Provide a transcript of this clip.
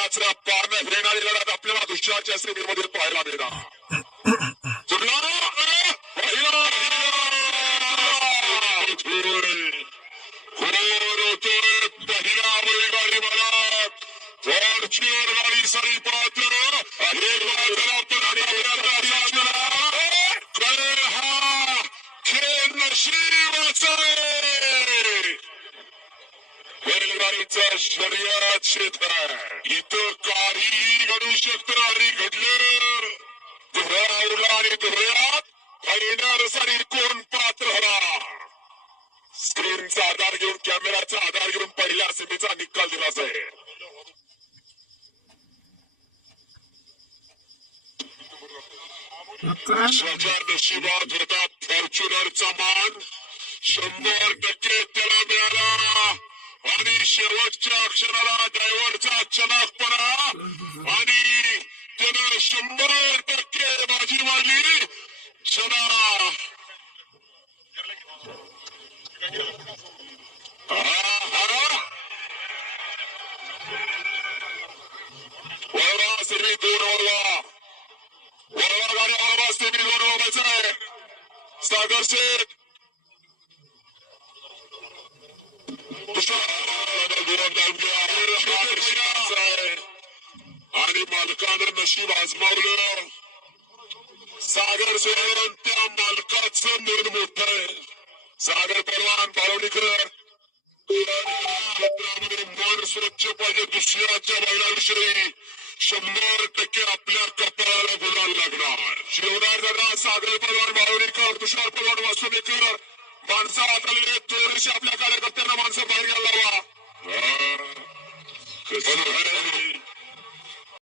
विजयाचा पारण्या फिरणारी लढत आपल्याला दुसऱ्याच्या सेमीमध्ये पाहायला मिळणार. जुळला? बैलगाडीचं शर्यत क्षेत्र. आहे इथं काही घडू शकतं आणि घडलं. दुहरावला आणि दुहऱ्यात फायनलसाठी कोण पात्र हरा स्क्रीनचा आधार घेऊन कॅमेराचा आधार घेऊन पहिल्या सेमीचा निकाल दिला जाईल. त्याच्या नशिबात होता फॉर्च्युनरचा मान. शंभर टक्के त्याला मिळाला. ሸወቻችነላ ዳይወርታችን አኩና አኒ ደነ ሽምር በኬ ማጂ ማሊ ችና ወራ ስሪ ዱር ወላ ወራ ጋሪ አባ ስሪ ዱር ወበሰ ሳገር ሴት वळवायचं आणि मालकानं नशीब आजमावलं. सागर सेवन त्या मालकाचं मन मोठ आहे. सागर परवान पालवणीकर. मन स्वच्छ पाहिजे दुसऱ्याच्या बैलाविषयी. शंभर टक्के आपल्या कपाळाला बोलायला लागणार. शिवराज दादा सागर पलवान बाळवणीकर तुषार पलवान वासुदेकर. माणसं आत थोडीशी आपल्या कार्यकर्त्यांना माणसं बाहेर घ्यायला लावा. Wow. Se.